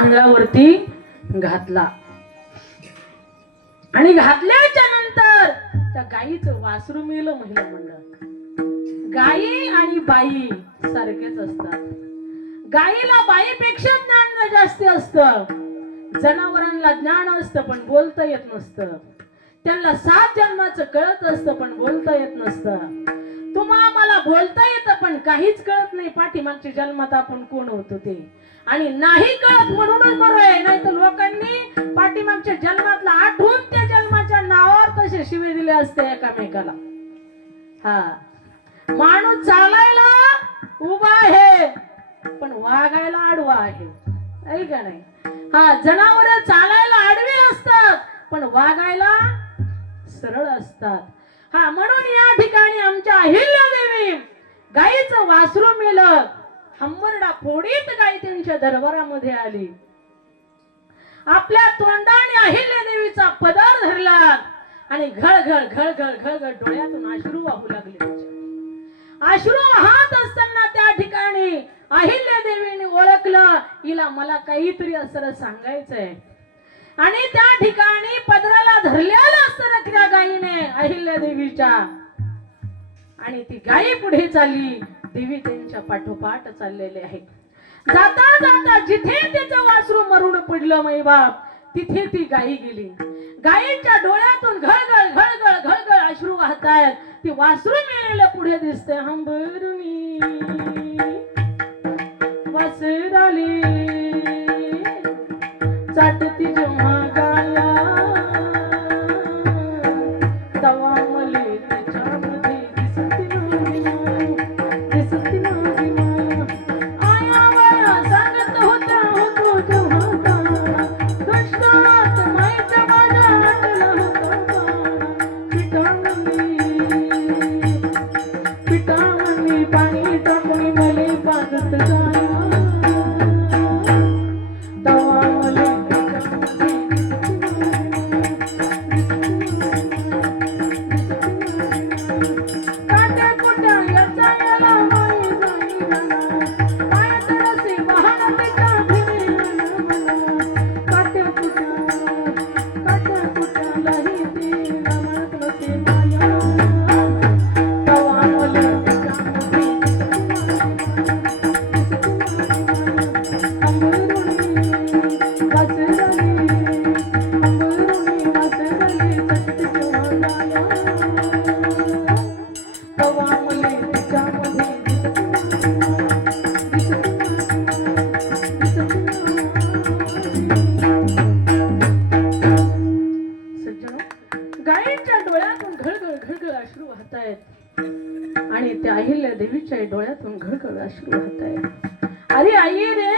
अंगावरती घातला आणि घातल्याच्या नंतर त्या गायीचं वासरू मेलं. महिला मंडळ गायी आणि बाई सारखेच असतात. गायीला बाईपेक्षा ज्ञान जास्त असतं. जनावरांना ज्ञान असतं पण बोलता येत नसतं. त्यांना 7 जन्माचं कळत असतं पण बोलता येत नसतं. तुम्हाला बोलता येतं पण काहीच कळत नाही पाठीमागच्या जन्मात आपण कोण होतो ते. आणि नाही कळत म्हणूनच बरं आहे. नाही तर लोकांनी पाठीमागच्या जन्मातला आठवून त्या जन्माच्या नावावर तसे शिवे दिले असते एकामेकाला. हा माणूस चालायला उभा आहे पण वागायला आडवा आहे का नाही. हा जनावर चालायला आडवी असतात पण वागायला सरळ असतात. हा म्हणून या ठिकाणी आमच्या अहिल्यादेवी गायीचं वासरू मेलं. हंबरडा फोडीत गाय त्यांच्या दरबारामध्ये आली. आपल्या तोंडाने अहिल्यादेवीचा पदर धरला आणि घळघळ घळघळ घळघळ डोळ्यातून अश्रू वाहू लागले. अश्रू वाहत असताना त्या ठिकाणी अहिल्यादेवीने ओळखलं हिला मला काहीतरी असं सांगायचंय. आणि त्या ठिकाणी पदराला धरलेलं असतं त्या गायीने अहिल्यादेवीच्या. आणि ती गायी पुढे चालली. देवी त्यांच्या पाठोपाठ चाललेले आहे. जाता जाता जिथे तिचं वासरू मरून पडलं मैबाप तिथे ती गायी गेली. गायीच्या डोळ्यातून घळघळ घळघळ घळघळ अश्रू वाहतायत. ती वासरू मेलेलं पुढे दिसते. हंबरुनी वासराली चाटती जेव्हा गाया तवा मले त्याच्यामध्ये दिसती नव्हती माया. आया वया सांगत होतो जेव्हा दुष्टात माईच्या माझ्या नटला पिठावणी पाणी टाकून मले पाजत जाया. आणि त्या अहिल्या देवीच्या डोळ्यातून घळघळ अश्रू वाहतायत. अरे आई रे,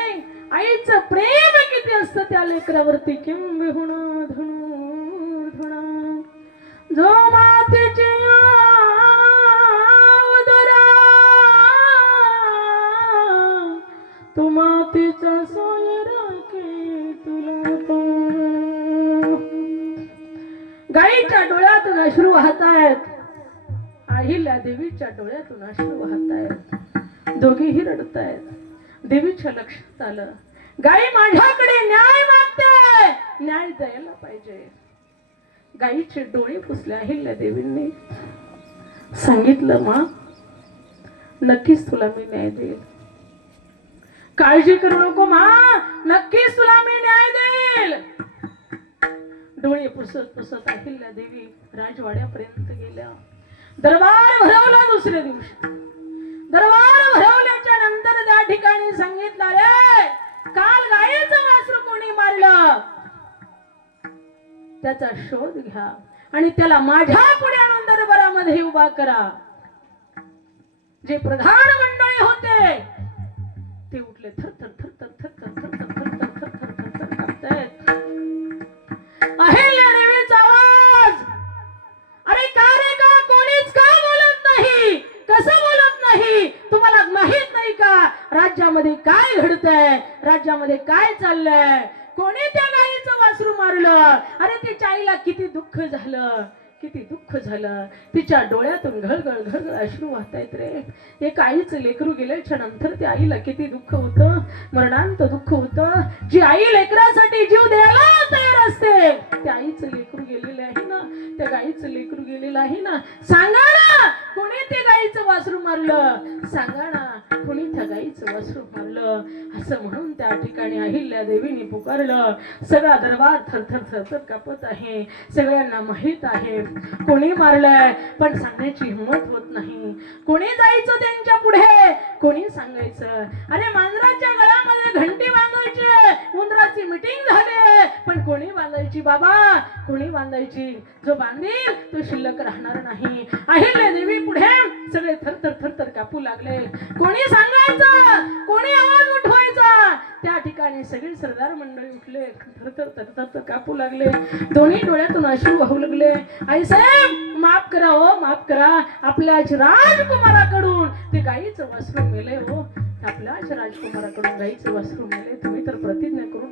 आईचं प्रेम किती असतं त्या लेकरावरती. किंबहुना धनुर्धुना जो मातेची उदरा तो मातेचा सोयरा के तुला. गाईच्या डोळ्यातून अश्रू वाहतायत. अहिल्या देवीच्या डोळ्यातून अश्रू वाहतायत. दोघेही रडतायत. देवीच्या लक्षात आलं गाई माझ्याकडे न्याय मागते, न्याय द्यायला पाहिजे. गाईचे डोळे पुसले. अहिल्या देवींनी सांगितलं मा नक्कीच तुला मी न्याय देईल. काळजी करू नको मा, नक्कीच तुला मी न्याय देईल. डोळे पुसत पुसत अहिल्या देवी राजवाड्यापर्यंत गेल्या. दरबार भरवला. दुसऱ्या दिवशी दरबार भरवल्याच्या नंतर त्या ठिकाणी सांगितलं रे काल गायीचं वासरू कोणी मारलं त्याचा शोध घ्या आणि त्याला माझ्या पुढे आणून दरबारामध्ये उभा करा. जे प्रधान मंडळी होते ते उठले. थर थर थर थर थर थर थर थर थर थर थर थर थर कापतायत. अहिल्या देवीचा आवाज. अरे का रे का कोणीच का बोलत नाही? कसं बोलत नाही? तुम्हाला माहित नाही का राज्यामध्ये काय घडतंय? राज्यामध्ये काय चाललंय? कोणी त्या गायीचं वासरू मारलं? अरे तिच्या आईला किती दुःख झालं, किती दुःख झालं. तिच्या डोळ्यातून घळघळ घळघळ अश्रू वाहतायत रे. एक आईचं लेकरू गेल्याच्या नंतर त्या आईला किती दुःख होतं, मरणांत दुःख होतं. जी आई लेकरासाठी जीव द्यायला तयार असते, त्या आईचं लेकरू गेलेलं आहे ना, त्या गाईचं लेकरू गेलेलं आहे ना. सांगा ना कोणी ते गाईचं वासरू मारलं, सांगा ना कोणी त्या गाईचं वासरू मारलं. असं म्हणून त्या ठिकाणी अहिल्या देवीने पुकारलं. सगळा दरबार थरथर थरथर कापत आहे. सगळ्यांना माहित आहे कोणी मारलंय, पण सांगण्याची हिंमत होत नाही. कोणी जायचं त्यांच्या पुढे, कोणी सांगायचं. अरे मांजराच्या गळ्यामध्ये घंटी बांधायची, उंदराची मीटिंग झाली, पण कोणी बांधायची बाबा, कोणी बांधायची. जो बांधील तो शिल्लक राहणार नाही. अहिल्या देवी पुढे सगळे थरथर थरथर कापू लागले. कोणी सांगायचं, कोणी आवाज उठवायचा. त्या ठिकाणी सगळे सरदार मंडळी उठले, थरथर थरथर कापू लागले. दोन्ही डोळ्यातून अश्रू वाहू लागले. आई साहेब माफ करा हो, माफ करा. आपल्याच राजकुमाराकडून ते गाईचं वासरू मेले हो, आपल्याच राजकुमाराकडून गाईचं वासरू मेले. तुम्ही तर प्रति